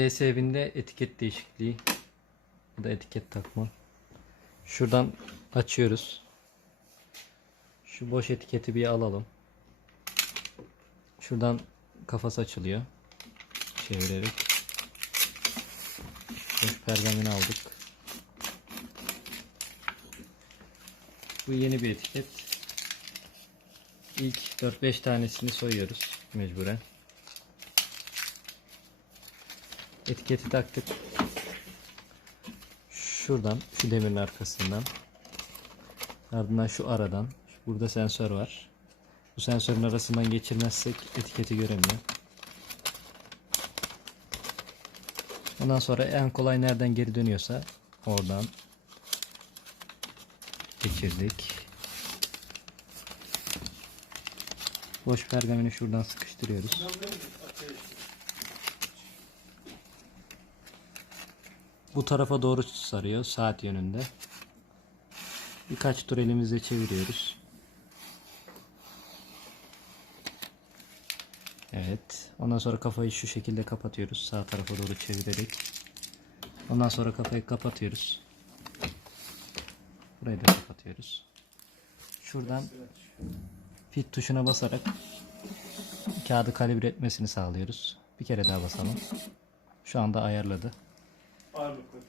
DS evinde etiket değişikliği. Bu da etiket takma. Şuradan açıyoruz. Şu boş etiketi bir alalım. Şuradan kafası açılıyor. Çevirerek. Boş pergamini aldık. Bu yeni bir etiket. İlk 4-5 tanesini soyuyoruz mecburen. Etiketi taktık. Şuradan, şu demirin arkasından. Ardından şu aradan. Burada sensör var. Bu sensörün arasından geçirmezsek etiketi göremiyor. Ondan sonra en kolay nereden geri dönüyorsa oradan geçirdik. Boş pergamini şuradan sıkıştırıyoruz. Bu tarafa doğru sarıyor saat yönünde. Birkaç tur elimizle çeviriyoruz. Evet. Ondan sonra kafayı şu şekilde kapatıyoruz. Sağ tarafa doğru çevirerek. Ondan sonra kafayı kapatıyoruz. Burayı da kapatıyoruz. Şuradan fit tuşuna basarak kağıdı kalibre etmesini sağlıyoruz. Bir kere daha basalım. Şu anda ayarladı. Ağırlıklı.